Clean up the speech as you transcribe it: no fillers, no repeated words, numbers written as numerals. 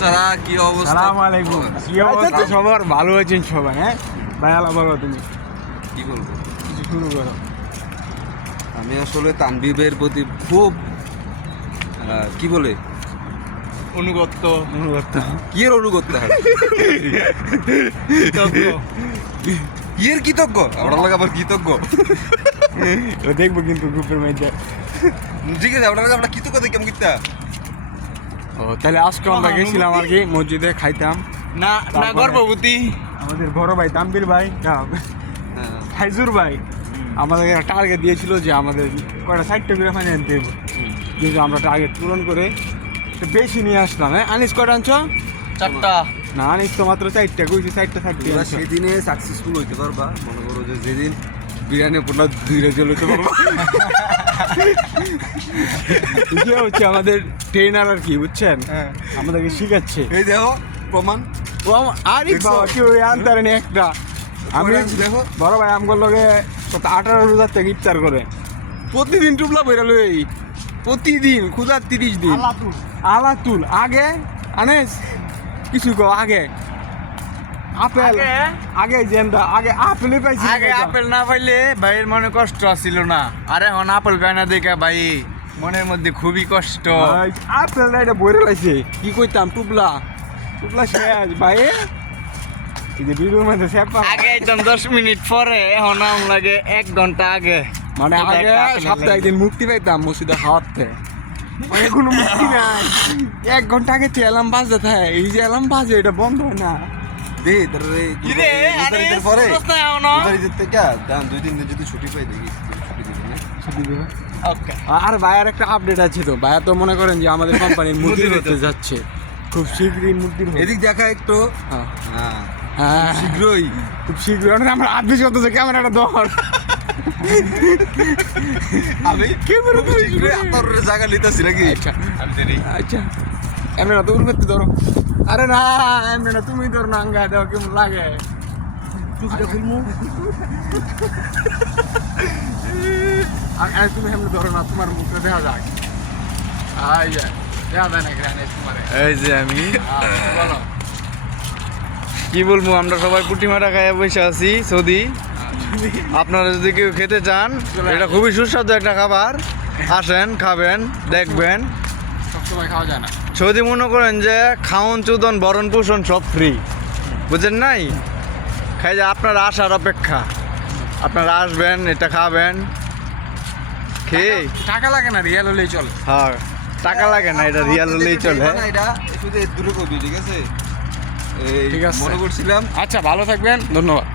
বাচ্চারা কি অবস্থা? আসসালামু আলাইকুম। কি অবস্থা সবার? ভালো আছেন সবাই? হ্যাঁ ভাই, আলা বলো তুমি কি বলবো? কিছু শুরু করো। আমি আসলে তানভীরের প্রতি খুব কি বলে অনুগত্য কি এর অনুগত্য হয়, কি এর কৃতজ্ঞ, আমরা লাগে আবার কৃতজ্ঞ। দেখবো কিন্তু গ্রুপের মধ্যে। ঠিক আছে, আমরা আমরা কৃতজ্ঞ দেখি আমি কিতা। ও তাহলে আজকে আমরা গেছিলাম আর কি মসজিদে খাইতাম। না না গর্ভবতী আমাদের বড় ভাই তানভীর ভাই, ফাইজুর ভাই আমাদের একটা টার্গেট দিয়েছিল যে আমাদের কয়টা 60টা করে ফাইনাল আনতে হবে, কিন্তু আমরা টার্গেট পূরণ করে একটু বেশি নিয়ে আসলাম। হ্যাঁ আনিস কয়টা আনছো? 4টা। না আনিস তো মাত্র 4টা, কইছি 4টা তোমরা সেদিনে সাকসেসফুল হইতে পারবা, মনে করো যে যেদিন বিরিয়ানি পোলা 2 রেজাল্ট হইতে পারবা। কি হচ্ছে আমাদের ট্রেনার আর কি, বুঝছেন, আমাদেরকে শিখাচ্ছে। এই দেখো প্রমাণ। আরে বাবা কেউ আনতারে নি একটা। আমি দেখো বড় ভাই আমগর লগে 18 রোজার থেকে ইফতার করে প্রতিদিন টুপলা বইরা লই, প্রতিদিন খুদা 30 দিন আলাতুল আগে আনেস কিছু কো আগে আপেল আগে জেন্দা আগে আপেল পাইছি। আগে আপেল না পাইলে ভাইয়ের মনে কষ্ট আসছিল না, আর এখন আপেল পায় না দেখা ভাই মনের মধ্যে খুবই কষ্ট। আপেল না এটা বইরে লাইছে কি কইতাম টুপলা টুপলা শেষ ভাই। এই যে ভিডিওর মধ্যে সেপা আগে একদম 10 মিনিট পরে, এখন আম লাগে 1 ঘন্টা আগে। মানে আগে সপ্তাহে একদিন মুক্তি পাইতাম মসজিদে খাওয়াতে, মানে কোনো মুক্তি নাই। 1 ঘন্টা আগে তো অ্যালার্ম বাজতে থাকে, এই যে অ্যালার্ম বাজে এটা বন্ধ হয় না। দে তোর কি রে আরে পরে বুঝতে এখনো ঈদের থেকে দাম 2-3 দিন যদি ছুটি পাই দেখি ছুটি দিবে না। ছুটি দেবে। ওকে। আর ভাইয়ার একটা আপডেট আছে, তো ভাইয়া তো মনে করেন যে আমাদের কোম্পানির মুদির হতে যাচ্ছে, খুব শীঘ্রই মুদির হবে। এদিক দেখা একটু। হ্যাঁ হ্যাঁ হ্যাঁ শীঘ্রই। খুব শীঘ্রই। আমরা আদেশ করতেছে ক্যামেরাটা ধর। আমি ক্যামেরা তো শীঘ্রই আপনার জায়গা নিতেছি নাকি? আচ্ছা আচ্ছা ক্যামেরা তো উড়বে ধরো। আরে না এমনি না, তুমি ধরো না, আঙ্গা দাও কেমন লাগে। টুপিটা খুলমু আর তুমি এমনি ধরো না, তোমার মুখটা দেখা যাক। আই যায় দেখা যায় না গ্রানে তোমার। এই যে আমি বলো কি বলবো, আমরা সবাই পুঁটি মারা খাইয়া বসে আছি সৌদি। আপনারা যদি কেউ খেতে চান, এটা খুবই সুস্বাদু একটা খাবার, আসেন খাবেন দেখবেন। সবসময় খাওয়া যায় না। সৌদি মনে করেন যে খাওন চুদন বরণ পোষণ সব ফ্রি, বুঝেন নাই? খাই যে আপনারা আসার অপেক্ষা, আপনারা আসবেন এটা খাবেন খেয়ে। টাকা লাগে না, রিয়াল হলেই চলে। হ্যাঁ টাকা লাগে না, এটা রিয়াল হলেই চলে। এটা শুধু দূরে কবি, ঠিক আছে? ঠিক আছে। মনে করছিলাম। আচ্ছা ভালো থাকবেন, ধন্যবাদ।